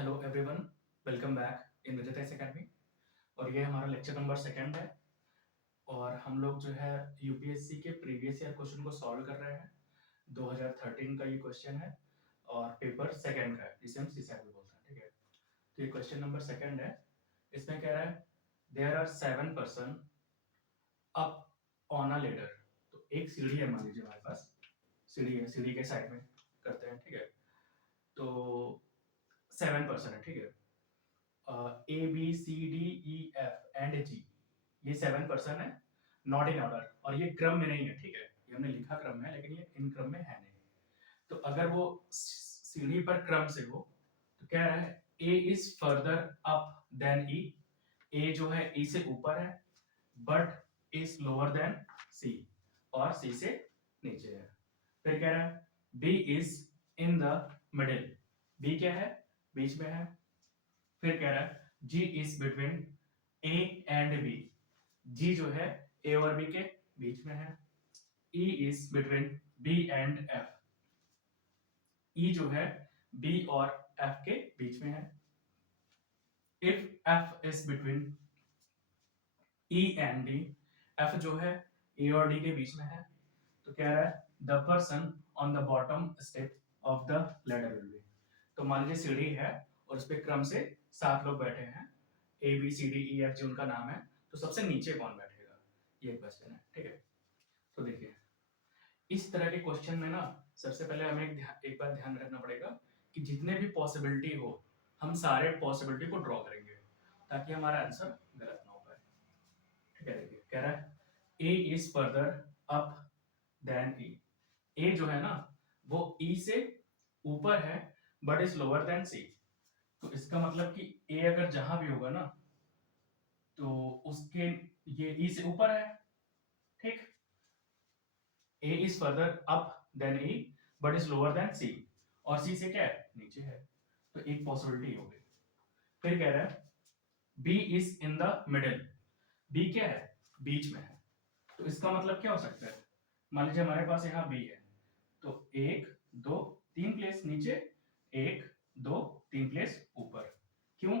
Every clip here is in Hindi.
Hello everyone, welcome back in visitors academy. और ये हमारा लेक्चर नंबर सेकंड है और हम लोग जो है यूपीएससी के प्रीवियस ईयर क्वेश्चन को सॉल्व कर रहे हैं। 2013 का ये क्वेश्चन है और पेपर सेकंड का है, जिसे हम सीसैट भी बोलते हैं। ठीक है, तो ये क्वेश्चन नंबर सेकंड है। इसमें कह रहा है there are 7 person up on a ladder. तो एक सीढ़ी है, मान लीजिए हमारे पास सीढ़ी है, सीढ़ी के साइड में करते हैं। ठीक है, तो 7 पर्सन है। ठीक है, A B C D E F and G, ये 7 पर्सन है, नॉट इन ऑर्डर। और ये क्रम में नहीं है। ठीक है, ये हमने लिखा क्रम में है, लेकिन ये इन क्रम में है नहीं। तो अगर वो सीढ़ी पर क्रम से हो तो कह रहा है A is further up than E. A जो है ई से ऊपर है, but is lower than C, और सी से नीचे है। फिर कह रहा है B is in the middle. B क्या है? बीच में है। फिर कह रहा है G is between A and B। G जो है A और B के बीच में है। E is between B and F। E जो है B और F के बीच में है। If F is between E and D, F जो है A और D के बीच में है, तो कह रहा है the person on the bottom step of the ladder will be. तो मान लीजिए सीढ़ी है और उस पे क्रम से 7 लोग बैठे हैं, A B C D E F G उनका नाम है, तो सबसे नीचे कौन बैठेगा, ये क्वेश्चन है। ठीक है, तो देखिए इस तरह के क्वेश्चन में ना सबसे पहले हमें एक बात ध्यान रखना पड़ेगा कि जितने भी पॉसिबिलिटी हो हम सारे पॉसिबिलिटी को ड्रॉ करेंगे ताकि हमारा आंसर गलत ना हो पाए। ठीक है, देखिए कह रहा है A is further up than E. A जो है ना वो ई से ऊपर है, बट इज लोअर देन सी। तो इसका मतलब कि ए अगर जहां भी होगा ना तो उसके ये ई से ऊपर है। ठीक, A is further up than E but is lower than C, और सी से क्या है? नीचे है। तो एक पॉसिबिलिटी हो गई। फिर कह रहा है B is in the middle. B क्या है? बीच में है। तो इसका मतलब क्या हो सकता है? मान लीजिए हमारे पास यहाँ बी है, तो 1 2 3 प्लेस नीचे, 1 2 3 प्लेस ऊपर। क्यों?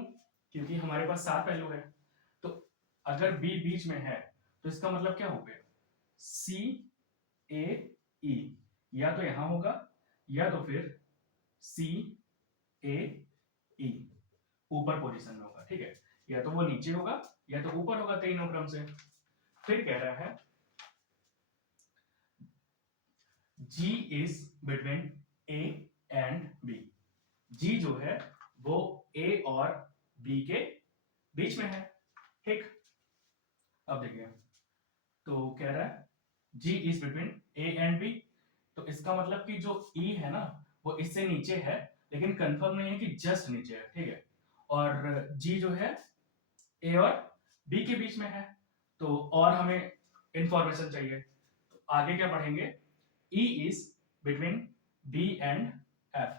क्योंकि हमारे पास 7 पहलू है। तो अगर बी बीच में है तो इसका मतलब क्या हो गया? सी ए ई, या तो यहां होगा या तो फिर सी ए ई ऊपर पोजीशन में होगा। ठीक है, या तो वो नीचे होगा या तो ऊपर होगा, तीनों क्रम से। फिर कह रहा है G is between A and B। G जो है वो A और B के बीच में है। ठीक, अब देखिए तो कह रहा है G is between A and B। तो इसका मतलब कि जो E है ना वो इससे नीचे है, लेकिन कंफर्म नहीं है कि जस्ट नीचे है। ठीक है, और G जो है A और B के बीच में है। तो और हमें इंफॉर्मेशन चाहिए, तो आगे क्या पढ़ेंगे? E is between B and F।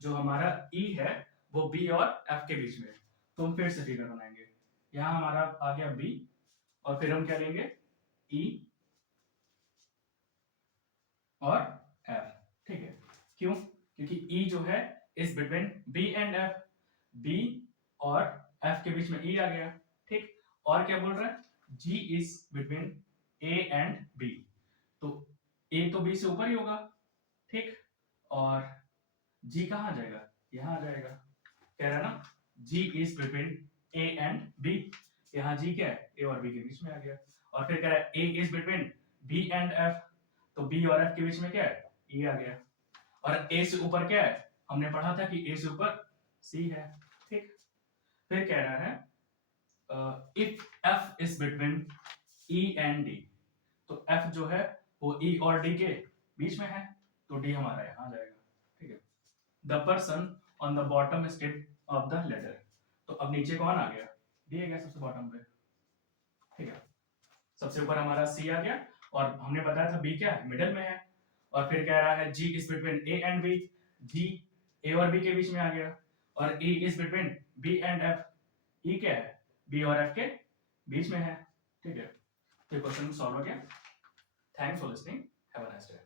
जो हमारा E है वो B और F के बीच में है। तो हम फिर से फिगर बनाएंगे। यहां हमारा आ गया B, और फिर हम क्या लेंगे? E और F। ठीक है, क्यों? क्योंकि E जो है is between B and F। B और F के बीच में E आ गया। ठीक, और क्या बोल रहा है? G is between A and B। तो A तो B से ऊपर ही होगा। ठीक, और G कहां आ जाएगा? यहां आ जाएगा। कह रहा है ना G is between A and B। यहाँ G क्या है? A और B के बीच में आ गया। और फिर कह रहा है A is between B and F। तो B और F के बीच में क्या है? E आ गया। और A से ऊपर क्या है? हमने पढ़ा था कि A से ऊपर C है। ठीक, फिर कह रहा है if F is between E and D। तो F जो है वो E और D के बीच में है, तो D हमारा यहां आ जाएगा। ठीक है, the person on the bottom step of the ladder. तो अब नीचे कौन आ गया? D आ गया सबसे बॉटम पे। ठीक है, सबसे ऊपर हमारा C आ गया, और हमने बताया था B क्या है? मिडिल में है। और फिर कह रहा है G is between A and B। G A और B के बीच में आ गया। और E is between B and F। E क्या है? B और F के बीच में है। ठीक है, तो क्वेश्चन सॉल्व हो गया। Thanks for listening, have a nice day.